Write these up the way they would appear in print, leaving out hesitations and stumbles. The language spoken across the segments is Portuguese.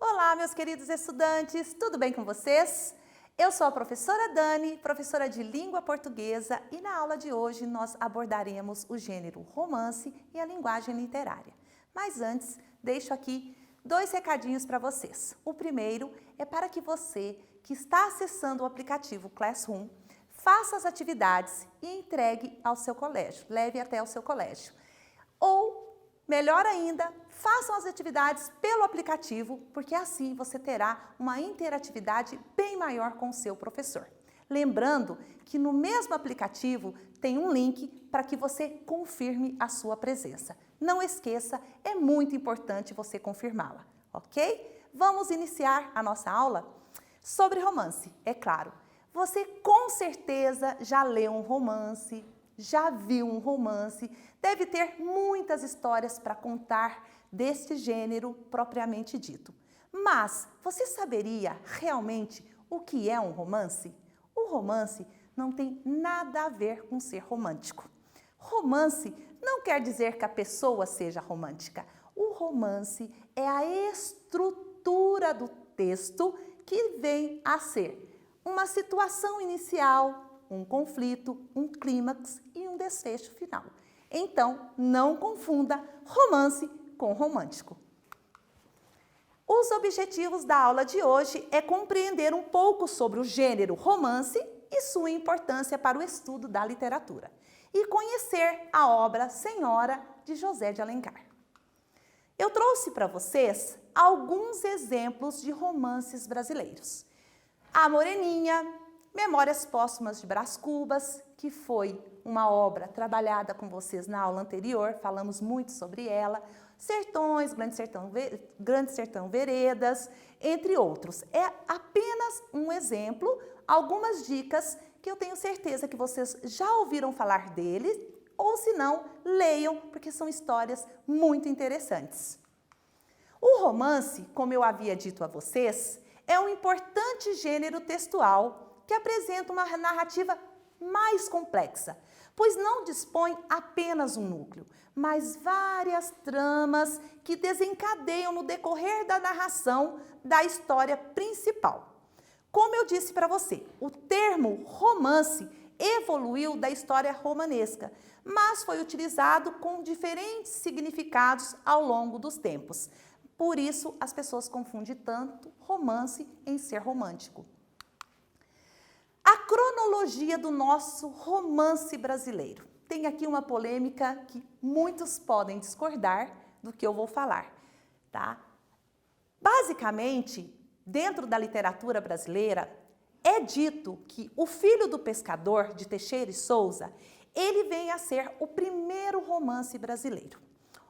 Olá, meus queridos estudantes, tudo bem com vocês? Eu sou a professora Dani, professora de língua portuguesa, e na aula de hoje nós abordaremos o gênero romance e a linguagem literária. Mas antes, deixo aqui 2 recadinhos para vocês. O primeiro é para que você, que está acessando o aplicativo Classroom, faça as atividades e entregue ao seu colégio, leve até o seu colégio. Ou, melhor ainda, façam as atividades pelo aplicativo, porque assim você terá uma interatividade bem maior com o seu professor. Lembrando que no mesmo aplicativo tem um link para que você confirme a sua presença. Não esqueça, é muito importante você confirmá-la, ok? Vamos iniciar a nossa aula sobre romance, é claro. Você com certeza já leu um romance, já viu um romance, deve ter muitas histórias para contar deste gênero propriamente dito. Mas você saberia realmente o que é um romance? O romance não tem nada a ver com ser romântico. Romance não quer dizer que a pessoa seja romântica. O romance é a estrutura do texto que vem a ser uma situação inicial, um conflito, um clímax e um desfecho final. Então, não confunda romance com romântico. Os objetivos da aula de hoje é compreender um pouco sobre o gênero romance e sua importância para o estudo da literatura e conhecer a obra Senhora de José de Alencar. Eu trouxe para vocês alguns exemplos de romances brasileiros. A Moreninha, Memórias Póstumas de Brás Cubas, que foi uma obra trabalhada com vocês na aula anterior, falamos muito sobre ela, Sertões, Grande Sertão Veredas, entre outros. É apenas um exemplo, algumas dicas que eu tenho certeza que vocês já ouviram falar dele, ou se não, leiam, porque são histórias muito interessantes. O romance, como eu havia dito a vocês, é um importante gênero textual que apresenta uma narrativa mais complexa, pois não dispõe apenas um núcleo, mas várias tramas que desencadeiam no decorrer da narração da história principal. Como eu disse para você, o termo romance evoluiu da história romanesca, mas foi utilizado com diferentes significados ao longo dos tempos. Por isso, as pessoas confundem tanto romance em ser romântico. A cronologia do nosso romance brasileiro. Tem aqui uma polêmica que muitos podem discordar do que eu vou falar, tá? Basicamente, dentro da literatura brasileira, é dito que O Filho do Pescador, de Teixeira e Souza, ele vem a ser o primeiro romance brasileiro.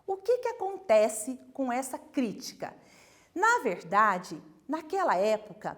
O que acontece com essa crítica? Na verdade, naquela época,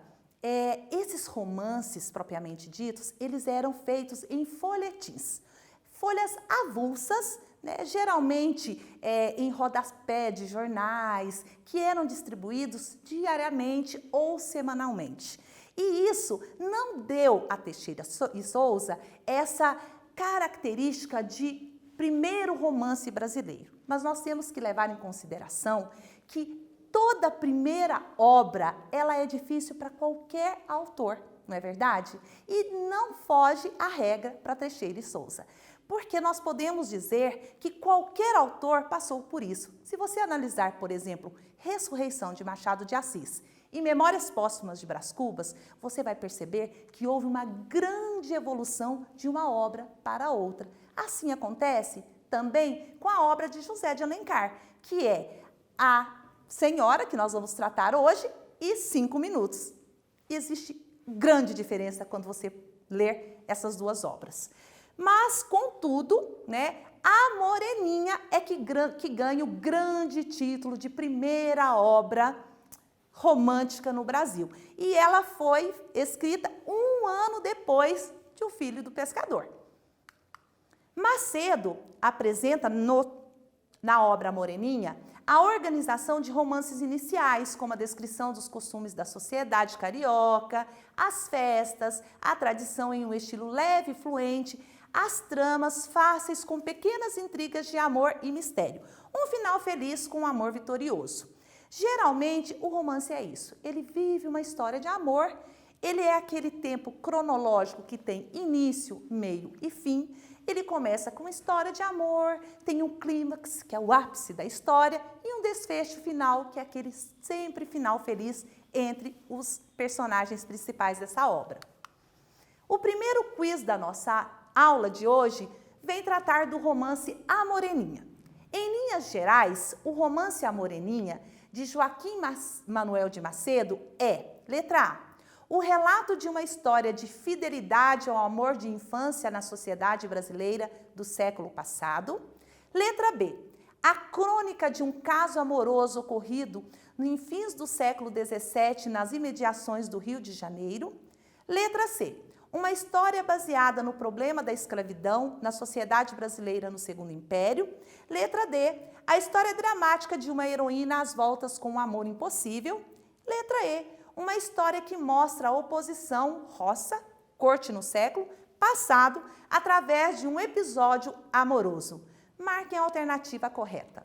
esses romances, propriamente ditos, eles eram feitos em folhetins. Folhas avulsas, né, geralmente em rodapé de jornais, que eram distribuídos diariamente ou semanalmente. E isso não deu a Teixeira e Souza essa característica de primeiro romance brasileiro. Mas nós temos que levar em consideração que toda primeira obra, ela é difícil para qualquer autor, não é verdade? E não foge à regra para Teixeira e Souza. Porque nós podemos dizer que qualquer autor passou por isso. Se você analisar, por exemplo, Ressurreição de Machado de Assis e Memórias Póstumas de Brás Cubas, você vai perceber que houve uma grande evolução de uma obra para outra. Assim acontece também com a obra de José de Alencar, que é a Senhora, que nós vamos tratar hoje, e 5 minutos. Existe grande diferença quando você ler essas duas obras. Mas, contudo, né, a Moreninha é que ganha o grande título de primeira obra romântica no Brasil. E ela foi escrita 1 ano depois de O Filho do Pescador. Macedo apresenta na obra Moreninha a organização de romances iniciais, como a descrição dos costumes da sociedade carioca, as festas, a tradição em um estilo leve e fluente, as tramas fáceis com pequenas intrigas de amor e mistério. Um final feliz com um amor vitorioso. Geralmente, o romance é isso. Ele vive uma história de amor, ele é aquele tempo cronológico que tem início, meio e fim. Ele começa com uma história de amor, tem um clímax, que é o ápice da história, e um desfecho final, que é aquele sempre final feliz entre os personagens principais dessa obra. O primeiro quiz da nossa aula de hoje vem tratar do romance A Moreninha. Em linhas gerais, o romance A Moreninha, de Joaquim Manuel de Macedo, é, letra A, o relato de uma história de fidelidade ao amor de infância na sociedade brasileira do século passado. Letra B, a crônica de um caso amoroso ocorrido em fins do século XVII nas imediações do Rio de Janeiro. Letra C, uma história baseada no problema da escravidão na sociedade brasileira no Segundo Império. Letra D, a história dramática de uma heroína às voltas com um amor impossível. Letra E, uma história que mostra a oposição roça, corte no século passado, através de um episódio amoroso. Marquem a alternativa correta.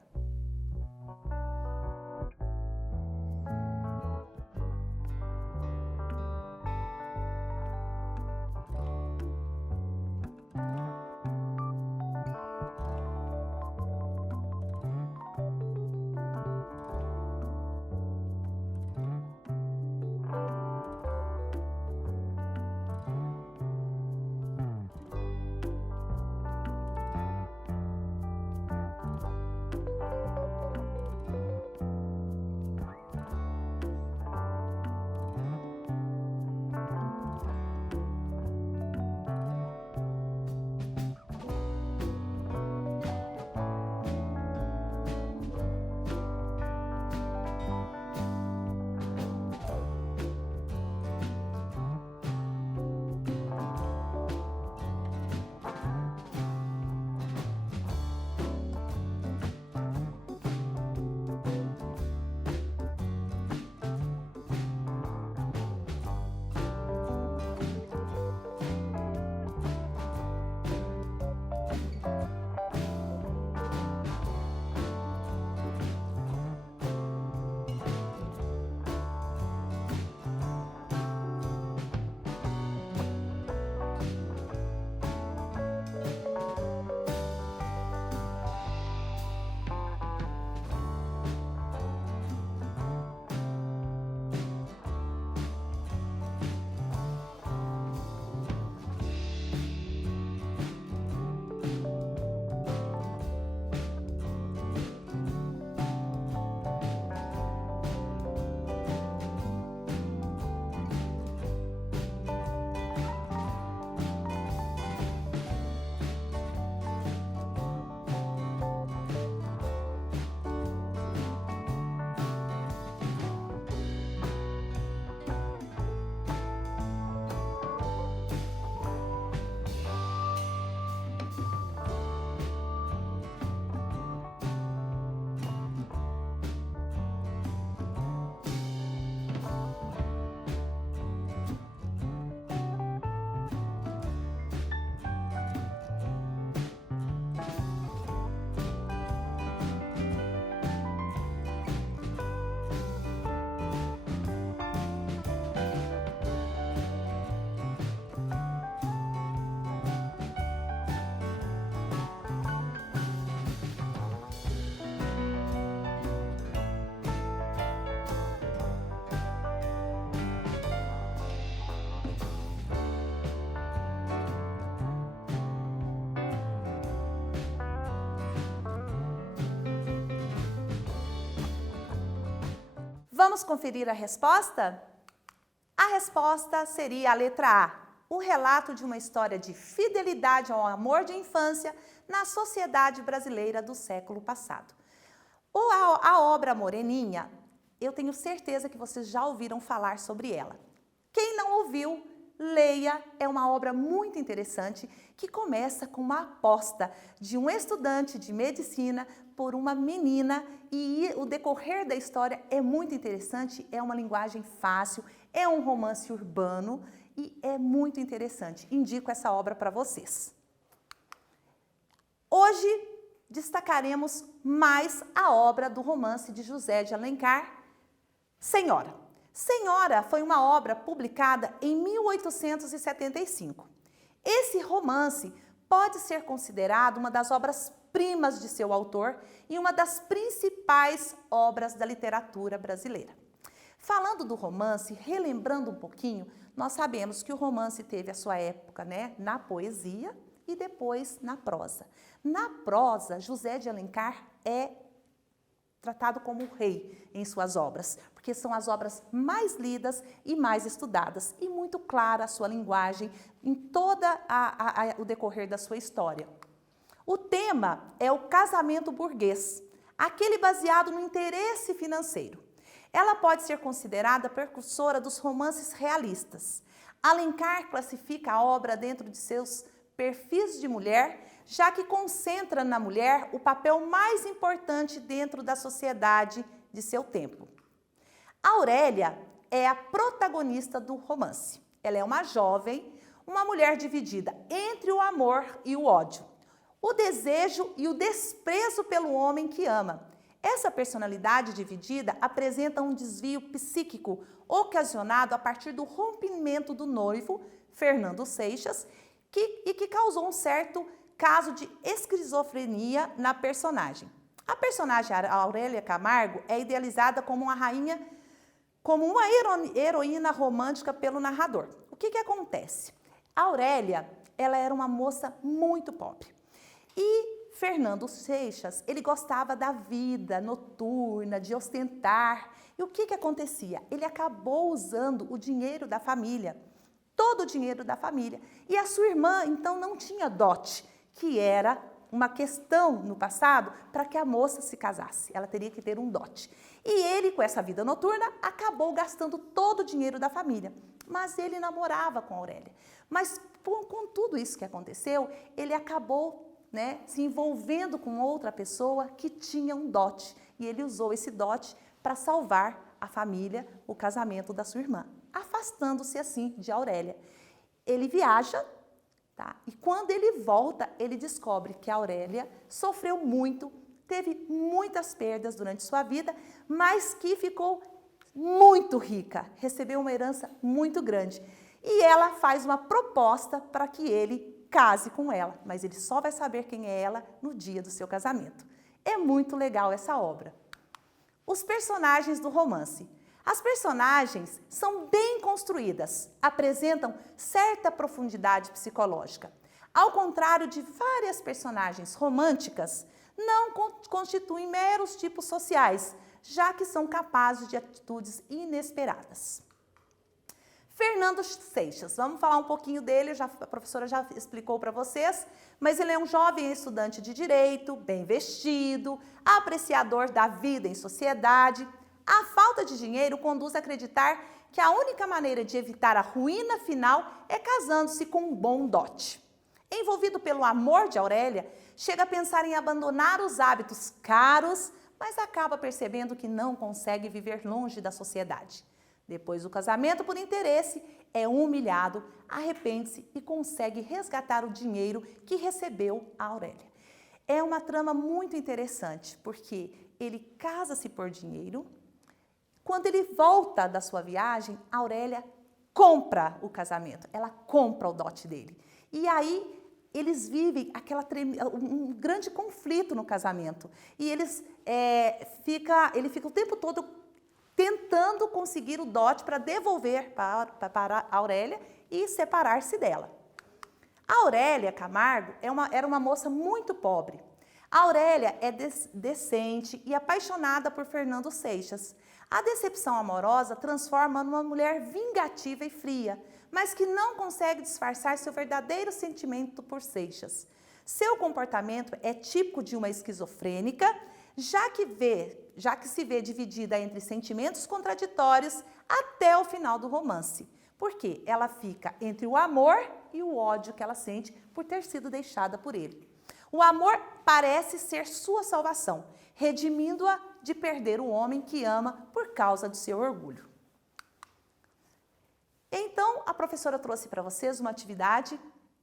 Vamos conferir a resposta? A resposta seria a letra A, o relato de uma história de fidelidade ao amor de infância na sociedade brasileira do século passado. A obra Moreninha, eu tenho certeza que vocês já ouviram falar sobre ela. Quem não ouviu, leia, é uma obra muito interessante que começa com uma aposta de um estudante de medicina por uma menina e o decorrer da história é muito interessante, é uma linguagem fácil, é um romance urbano e é muito interessante. Indico essa obra para vocês. Hoje destacaremos mais a obra do romance de José de Alencar, Senhora. Senhora foi uma obra publicada em 1875. Esse romance pode ser considerado uma das obras-primas de seu autor e uma das principais obras da literatura brasileira. Falando do romance, relembrando um pouquinho, nós sabemos que o romance teve a sua época, na poesia e depois na prosa. Na prosa, José de Alencar é tratado como o rei em suas obras, porque são as obras mais lidas e mais estudadas, e muito clara a sua linguagem em todo o decorrer da sua história. O tema é o casamento burguês, aquele baseado no interesse financeiro. Ela pode ser considerada precursora dos romances realistas. Alencar classifica a obra dentro de seus perfis de mulher, já que concentra na mulher o papel mais importante dentro da sociedade de seu tempo. Aurélia é a protagonista do romance. Ela é uma jovem, uma mulher dividida entre o amor e o ódio, o desejo e o desprezo pelo homem que ama. Essa personalidade dividida apresenta um desvio psíquico ocasionado a partir do rompimento do noivo, Fernando Seixas, que causou um certo caso de esquizofrenia na personagem. A personagem Aurélia Camargo é idealizada como uma rainha, como uma heroína romântica pelo narrador. O que acontece? A Aurélia, ela era uma moça muito pobre. E Fernando Seixas, ele gostava da vida noturna, de ostentar. E o que acontecia? Ele acabou usando o dinheiro da família, todo o dinheiro da família. E a sua irmã, então, não tinha dote, que era uma questão no passado para que a moça se casasse. Ela teria que ter um dote. E ele, com essa vida noturna, acabou gastando todo o dinheiro da família. Mas ele namorava com a Aurélia. Mas com tudo isso que aconteceu, ele acabou se envolvendo com outra pessoa que tinha um dote. E ele usou esse dote para salvar a família, o casamento da sua irmã, afastando-se assim de Aurélia. Ele viaja, e quando ele volta, ele descobre que a Aurélia sofreu muito, teve muitas perdas durante sua vida, mas que ficou muito rica, recebeu uma herança muito grande. E ela faz uma proposta para que ele case com ela, mas ele só vai saber quem é ela no dia do seu casamento. É muito legal essa obra. Os personagens do romance. As personagens são bem construídas, apresentam certa profundidade psicológica. Ao contrário de várias personagens românticas, não constituem meros tipos sociais, já que são capazes de atitudes inesperadas. Fernando Seixas, vamos falar um pouquinho dele, a professora já explicou para vocês, mas ele é um jovem estudante de direito, bem vestido, apreciador da vida em sociedade. A falta de dinheiro conduz a acreditar que a única maneira de evitar a ruína final é casando-se com um bom dote. Envolvido pelo amor de Aurélia, chega a pensar em abandonar os hábitos caros, mas acaba percebendo que não consegue viver longe da sociedade. Depois do casamento por interesse, é humilhado, arrepende-se e consegue resgatar o dinheiro que recebeu a Aurélia. É uma trama muito interessante, porque ele casa-se por dinheiro. Quando ele volta da sua viagem, a Aurélia compra o casamento, ela compra o dote dele. E aí eles vivem um grande conflito no casamento. E ele fica o tempo todo tentando conseguir o dote para devolver para a Aurélia e separar-se dela. A Aurélia Camargo era uma moça muito pobre. A Aurélia é decente e apaixonada por Fernando Seixas. A decepção amorosa transforma numa mulher vingativa e fria, mas que não consegue disfarçar seu verdadeiro sentimento por Seixas. Seu comportamento é típico de uma esquizofrênica, já que se vê dividida entre sentimentos contraditórios até o final do romance. Por quê? Ela fica entre o amor e o ódio que ela sente por ter sido deixada por ele. O amor parece ser sua salvação, redimindo-a de perder o homem que ama por causa do seu orgulho. Então, a professora trouxe para vocês uma atividade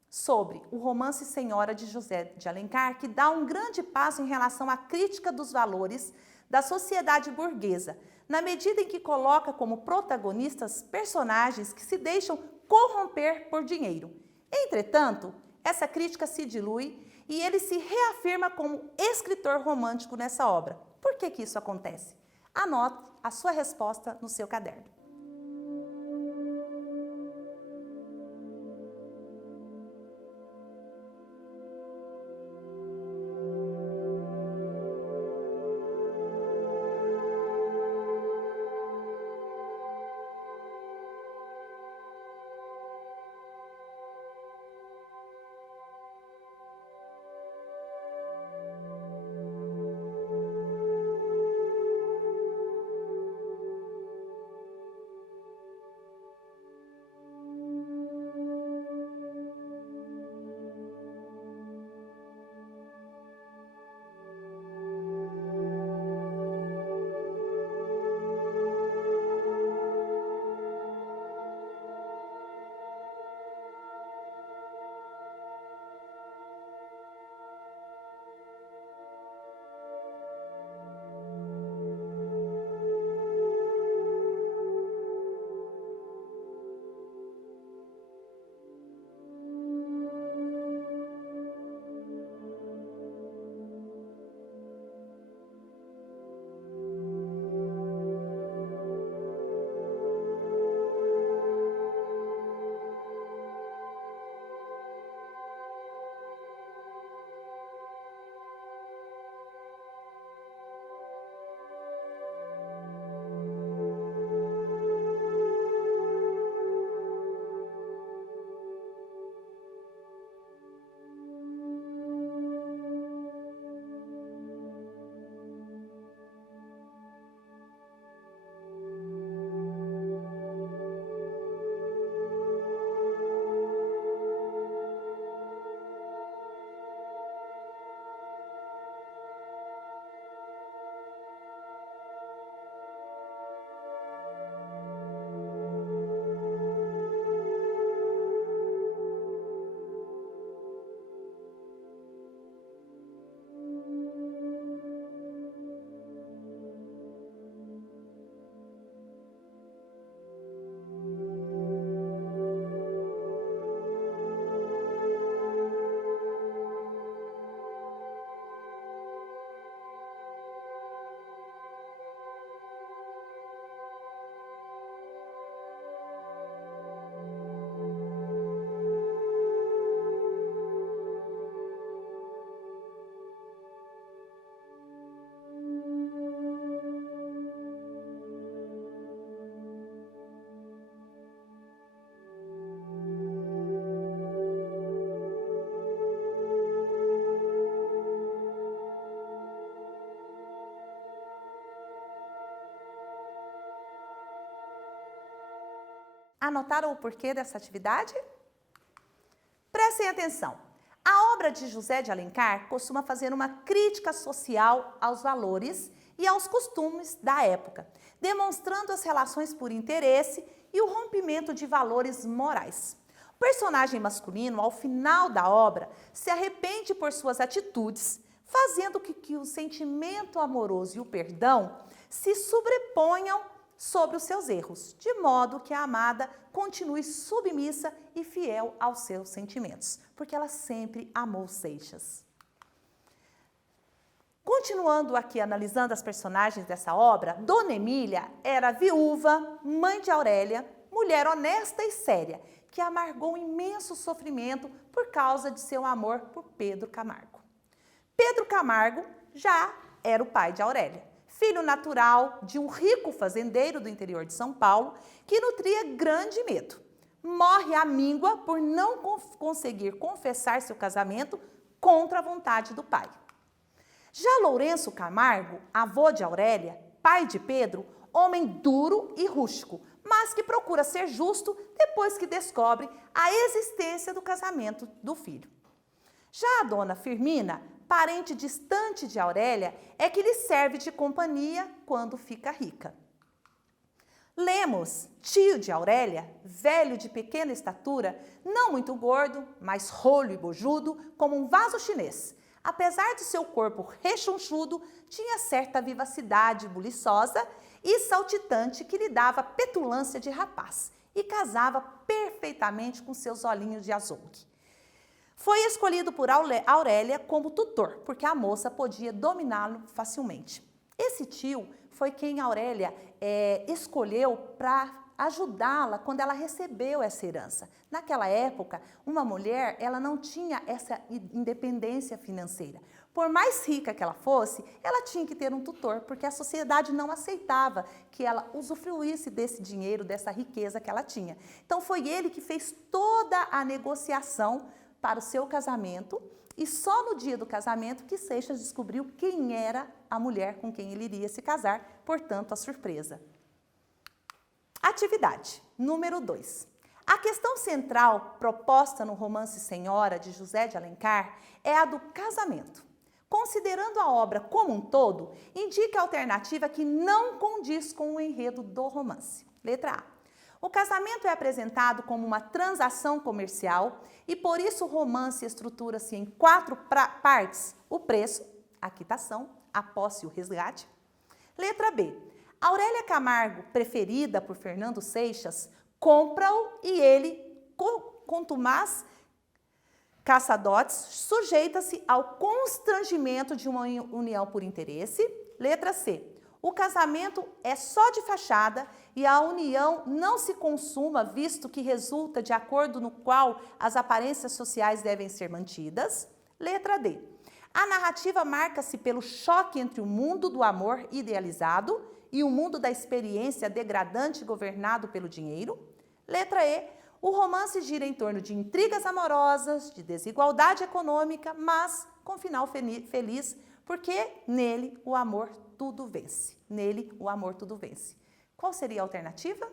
sobre o romance Senhora de José de Alencar, que dá um grande passo em relação à crítica dos valores da sociedade burguesa, na medida em que coloca como protagonistas personagens que se deixam corromper por dinheiro. Entretanto, essa crítica se dilui e ele se reafirma como escritor romântico nessa obra. Por que isso acontece? Anote a sua resposta no seu caderno. Anotaram o porquê dessa atividade? Prestem atenção. A obra de José de Alencar costuma fazer uma crítica social aos valores e aos costumes da época, demonstrando as relações por interesse e o rompimento de valores morais. O personagem masculino, ao final da obra, se arrepende por suas atitudes, fazendo com que o sentimento amoroso e o perdão se sobreponham sobre os seus erros, de modo que a amada continue submissa e fiel aos seus sentimentos, porque ela sempre amou Seixas. Continuando aqui analisando as personagens dessa obra, Dona Emília era viúva, mãe de Aurélia, mulher honesta e séria, que amargou imenso sofrimento por causa de seu amor por Pedro Camargo. Pedro Camargo já era o pai de Aurélia, filho natural de um rico fazendeiro do interior de São Paulo, que nutria grande medo. Morre à míngua por não conseguir confessar seu casamento contra a vontade do pai. Já Lourenço Camargo, avô de Aurélia, pai de Pedro, homem duro e rústico, mas que procura ser justo depois que descobre a existência do casamento do filho. Já a dona Firmina, parente distante de Aurélia, é que lhe serve de companhia quando fica rica. Lemos, tio de Aurélia, velho de pequena estatura, não muito gordo, mas rolho e bojudo, como um vaso chinês. Apesar de seu corpo rechonchudo, tinha certa vivacidade buliçosa e saltitante que lhe dava petulância de rapaz e casava perfeitamente com seus olhinhos de azougue. Foi escolhido por Aurélia como tutor, porque a moça podia dominá-lo facilmente. Esse tio foi quem Aurélia escolheu para ajudá-la quando ela recebeu essa herança. Naquela época, uma mulher ela não tinha essa independência financeira. Por mais rica que ela fosse, ela tinha que ter um tutor, porque a sociedade não aceitava que ela usufruísse desse dinheiro, dessa riqueza que ela tinha. Então foi ele que fez toda a negociação para o seu casamento, e só no dia do casamento que Seixas descobriu quem era a mulher com quem ele iria se casar, portanto, a surpresa. Atividade número 2. A questão central proposta no romance Senhora, de José de Alencar, é a do casamento. Considerando a obra como um todo, indica a alternativa que não condiz com o enredo do romance. Letra A. O casamento é apresentado como uma transação comercial e por isso o romance estrutura-se em 4 partes: o preço, a quitação, a posse e o resgate. Letra B. Aurélia Camargo, preferida por Fernando Seixas, compra-o e ele, contumaz caçadotes, sujeita-se ao constrangimento de uma união por interesse. Letra C. O casamento é só de fachada e a união não se consuma, visto que resulta de acordo no qual as aparências sociais devem ser mantidas. Letra D. A narrativa marca-se pelo choque entre o mundo do amor idealizado e o mundo da experiência degradante governado pelo dinheiro. Letra E. O romance gira em torno de intrigas amorosas, de desigualdade econômica, mas com final feliz, porque nele o amor tudo vence. Nele o amor tudo vence. Qual seria a alternativa?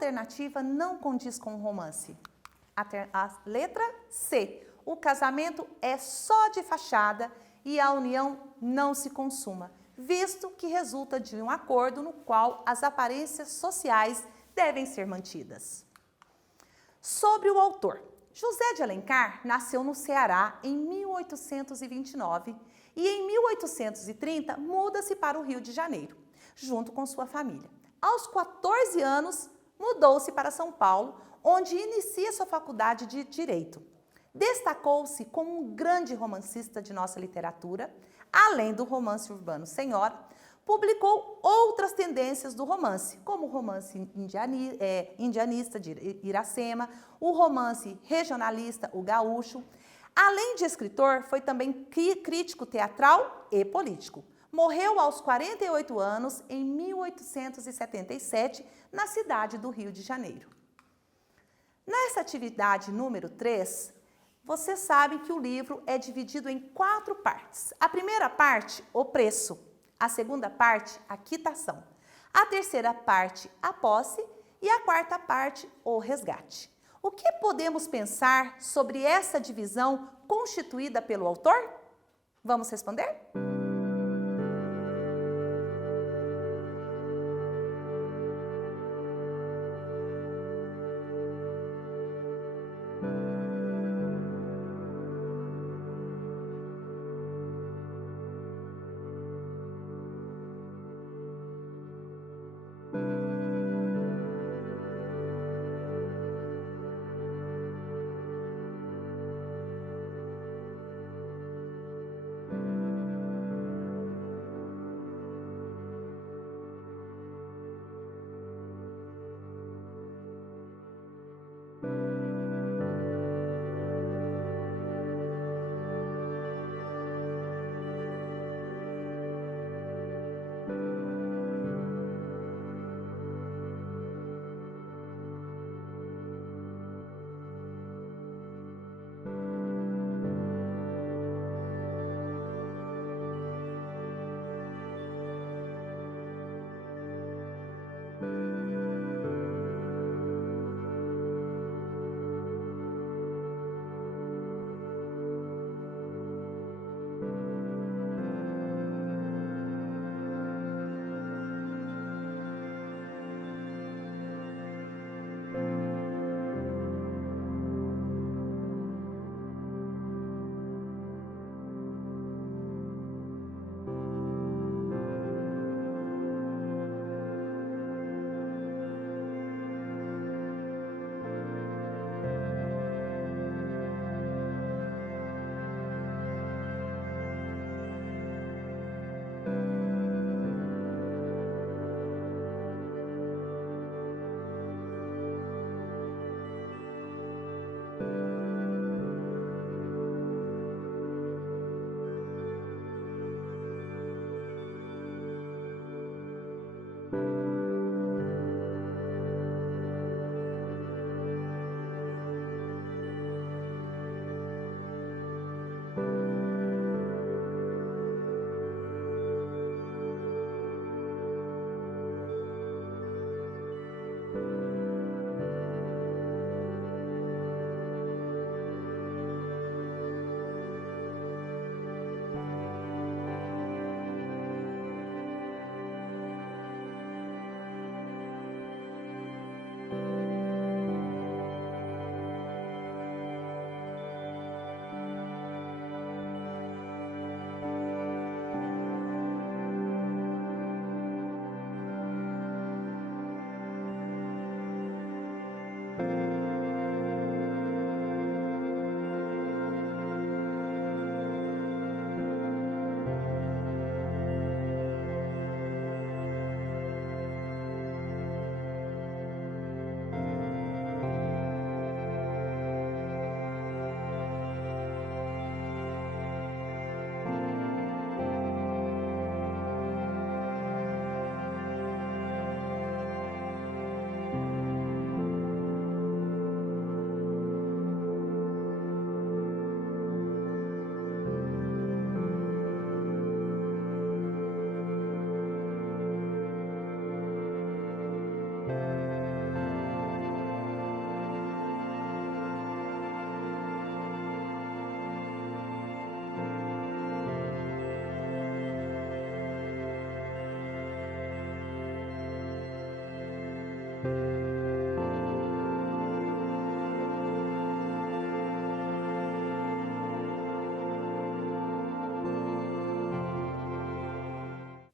alternativa não condiz com o romance? A letra C. O casamento é só de fachada e a união não se consuma, visto que resulta de um acordo no qual as aparências sociais devem ser mantidas. Sobre o autor. José de Alencar nasceu no Ceará em 1829 e em 1830 muda-se para o Rio de Janeiro, junto com sua família. Aos 14 anos, mudou-se para São Paulo, onde inicia sua faculdade de Direito. Destacou-se como um grande romancista de nossa literatura, além do romance urbano Senhora, publicou outras tendências do romance, como o romance indianista de Iracema, o romance regionalista, o gaúcho. Além de escritor, foi também crítico teatral e político. Morreu aos 48 anos, em 1877, na cidade do Rio de Janeiro. Nessa atividade número 3, você sabe que o livro é dividido em 4 partes. A primeira parte, o preço. A segunda parte, a quitação. A terceira parte, a posse. E a quarta parte, o resgate. O que podemos pensar sobre essa divisão constituída pelo autor? Vamos responder?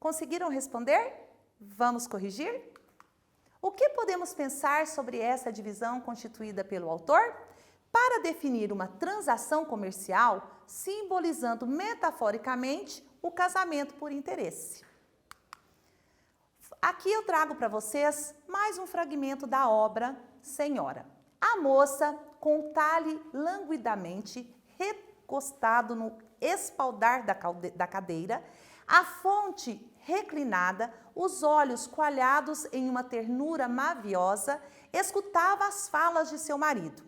Conseguiram responder? Vamos corrigir? O que podemos pensar sobre essa divisão constituída pelo autor? Para definir uma transação comercial, simbolizando metaforicamente o casamento por interesse. Aqui eu trago para vocês mais um fragmento da obra Senhora. A moça, com o talhe languidamente recostado no espaldar da cadeira, a fronte reclinada, os olhos coalhados em uma ternura maviosa, escutava as falas de seu marido.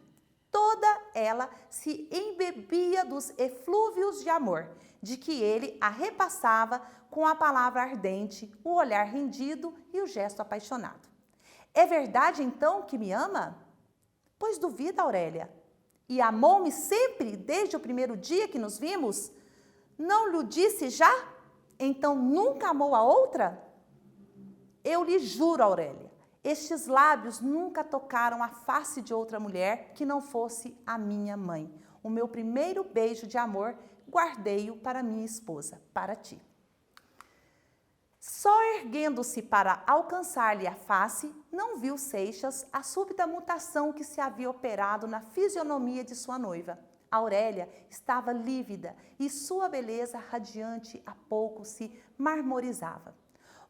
Toda ela se embebia dos eflúvios de amor, de que ele a repassava com a palavra ardente, o olhar rendido e o gesto apaixonado. É verdade, então, que me ama? Pois duvida, Aurélia. E amou-me sempre, desde o primeiro dia que nos vimos? Não lhe disse já? Então nunca amou a outra? Eu lhe juro, Aurélia, estes lábios nunca tocaram a face de outra mulher que não fosse a minha mãe. O meu primeiro beijo de amor guardei-o para minha esposa, para ti. Só erguendo-se para alcançar-lhe a face, não viu Seixas a súbita mutação que se havia operado na fisionomia de sua noiva. Aurélia estava lívida e sua beleza radiante a pouco se marmorizava.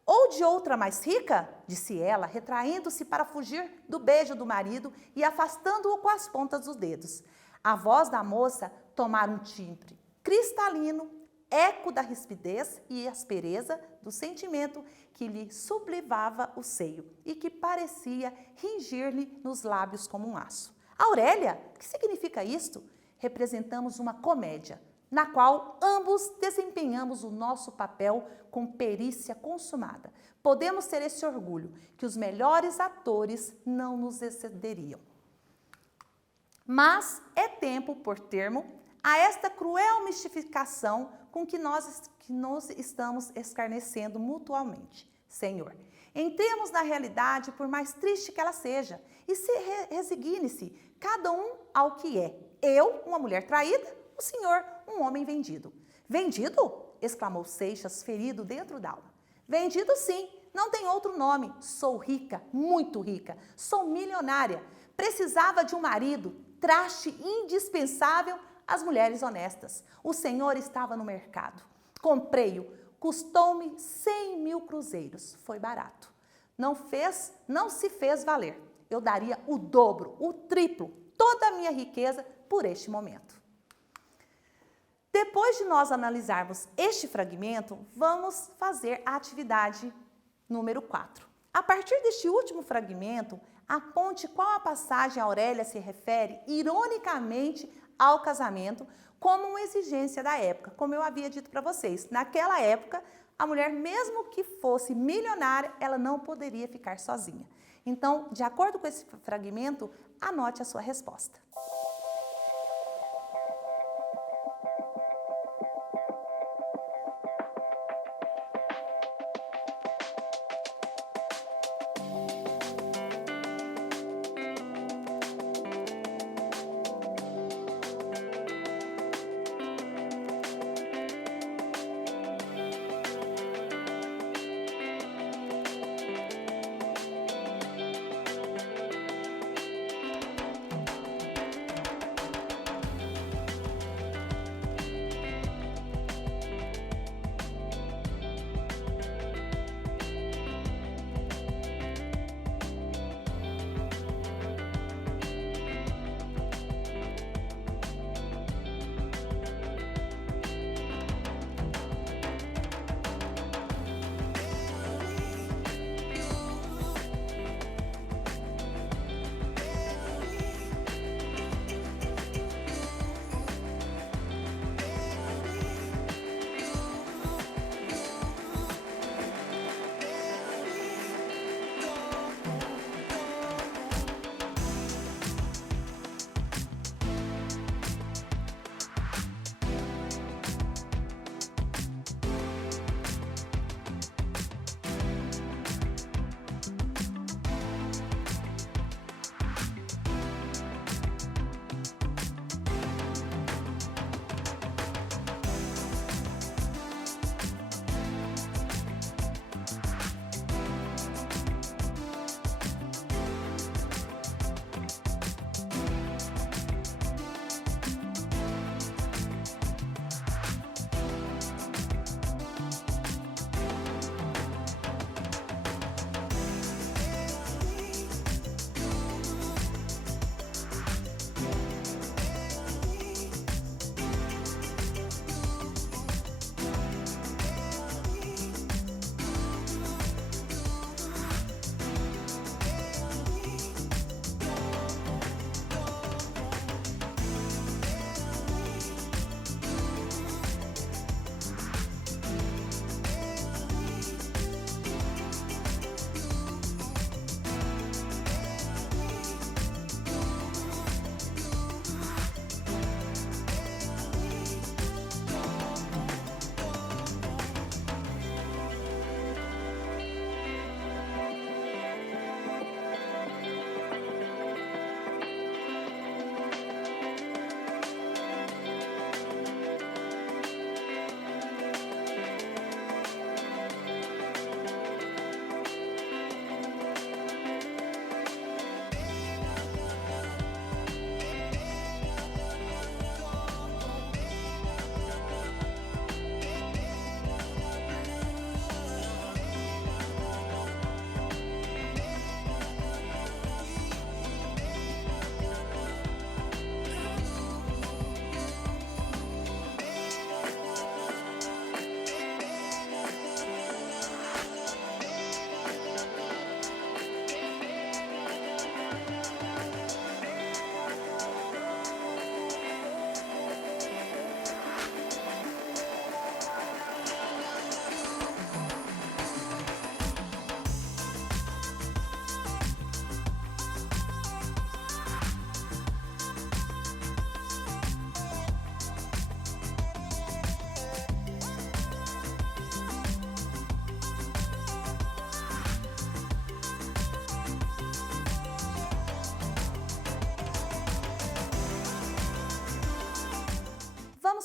Ou de outra mais rica? Disse ela, retraindo-se para fugir do beijo do marido e afastando-o com as pontas dos dedos. A voz da moça tomara um timbre cristalino, eco da rispidez e aspereza do sentimento que lhe sublevava o seio e que parecia ringir-lhe nos lábios como um aço. Aurélia, o que significa isto? Representamos uma comédia, na qual ambos desempenhamos o nosso papel com perícia consumada. Podemos ter esse orgulho, que os melhores atores não nos excederiam. Mas é tempo, por termo, a esta cruel mistificação com que nós estamos escarnecendo mutuamente. Senhor, entremos na realidade, por mais triste que ela seja, e se resigne-se, cada um ao que é. Eu, uma mulher traída, o senhor, um homem vendido. Vendido? Exclamou Seixas, ferido dentro d'alma. Vendido sim, não tem outro nome. Sou rica, muito rica, sou milionária. Precisava de um marido, traste indispensável às mulheres honestas. O senhor estava no mercado. Comprei-o, custou-me 100.000 cruzeiros. Foi barato. Não se fez valer. Eu daria o dobro, o triplo, toda a minha riqueza por este momento. Depois de nós analisarmos este fragmento, vamos fazer a atividade número 4. A partir deste último fragmento, aponte qual a passagem Aurélia se refere ironicamente ao casamento como uma exigência da época. Como eu havia dito para vocês, naquela época, a mulher, mesmo que fosse milionária, ela não poderia ficar sozinha. Então, de acordo com esse fragmento, anote a sua resposta.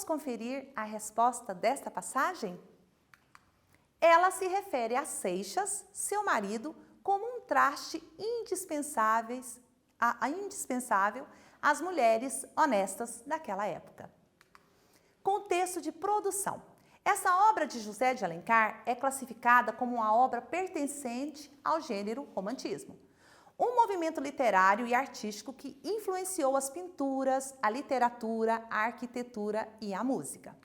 Vamos conferir a resposta desta passagem? Ela se refere a Seixas, seu marido, como um traste indispensável às mulheres honestas daquela época. Contexto de produção. Essa obra de José de Alencar é classificada como uma obra pertencente ao gênero romantismo, um movimento literário e artístico que influenciou as pinturas, a literatura, a arquitetura e a música.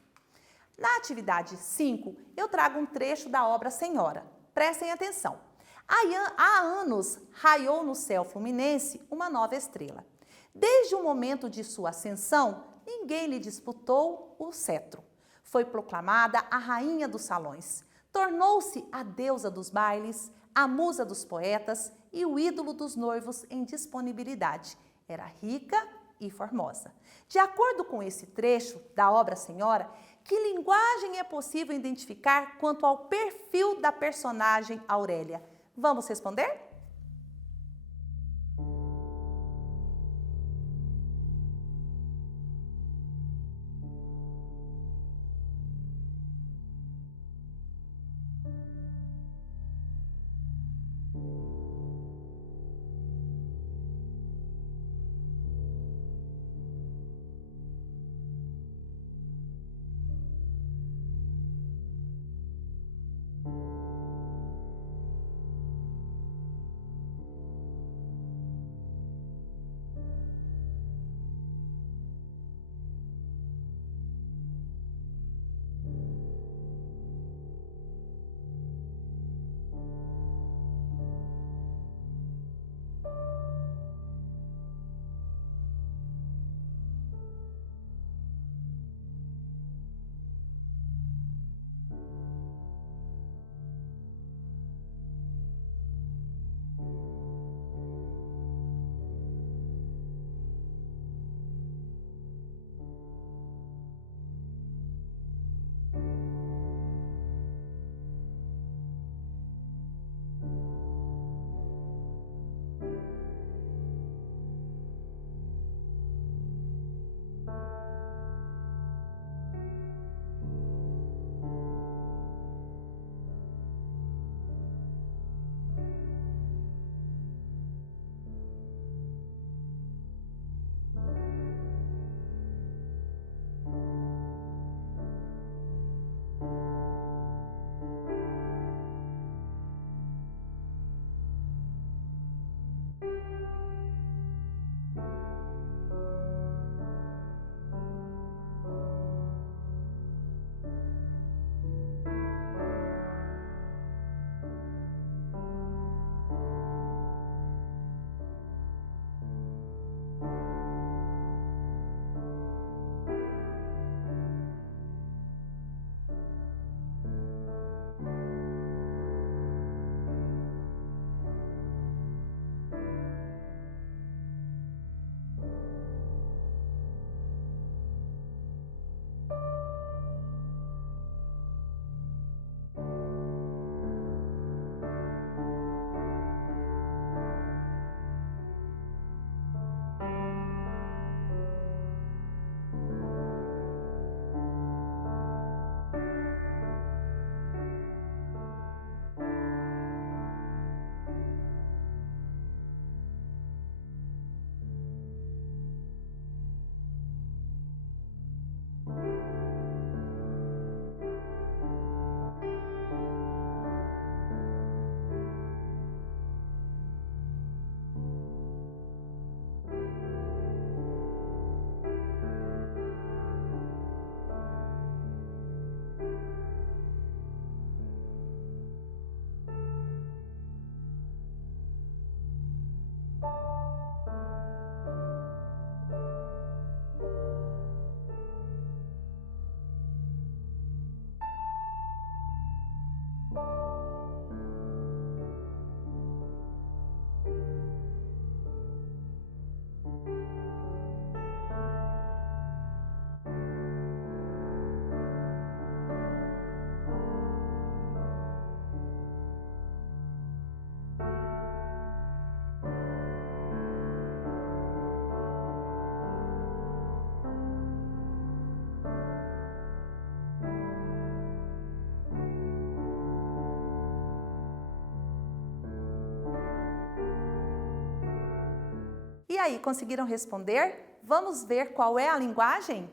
Na atividade 5, eu trago um trecho da obra Senhora. Prestem atenção. Há anos raiou no céu fluminense uma nova estrela. Desde o momento de sua ascensão, ninguém lhe disputou o cetro. Foi proclamada a rainha dos salões. Tornou-se a deusa dos bailes, a musa dos poetas e o ídolo dos noivos em disponibilidade. Era rica e formosa. De acordo com esse trecho da obra Senhora, que linguagem é possível identificar quanto ao perfil da personagem Aurélia? Vamos responder? aí, conseguiram responder? Vamos ver qual é a linguagem?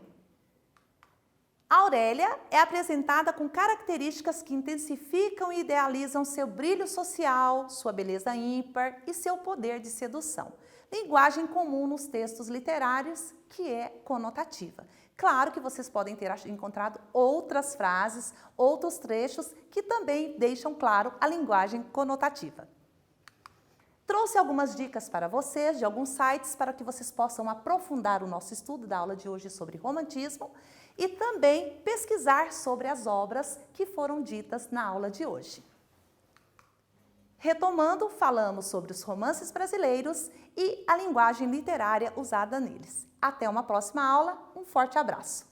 Aurélia é apresentada com características que intensificam e idealizam seu brilho social, sua beleza ímpar e seu poder de sedução. Linguagem comum nos textos literários, que é conotativa. Claro que vocês podem ter encontrado outras frases, outros trechos que também deixam claro a linguagem conotativa. Trouxe algumas dicas para vocês de alguns sites para que vocês possam aprofundar o nosso estudo da aula de hoje sobre romantismo e também pesquisar sobre as obras que foram ditas na aula de hoje. Retomando, falamos sobre os romances brasileiros e a linguagem literária usada neles. Até uma próxima aula, um forte abraço!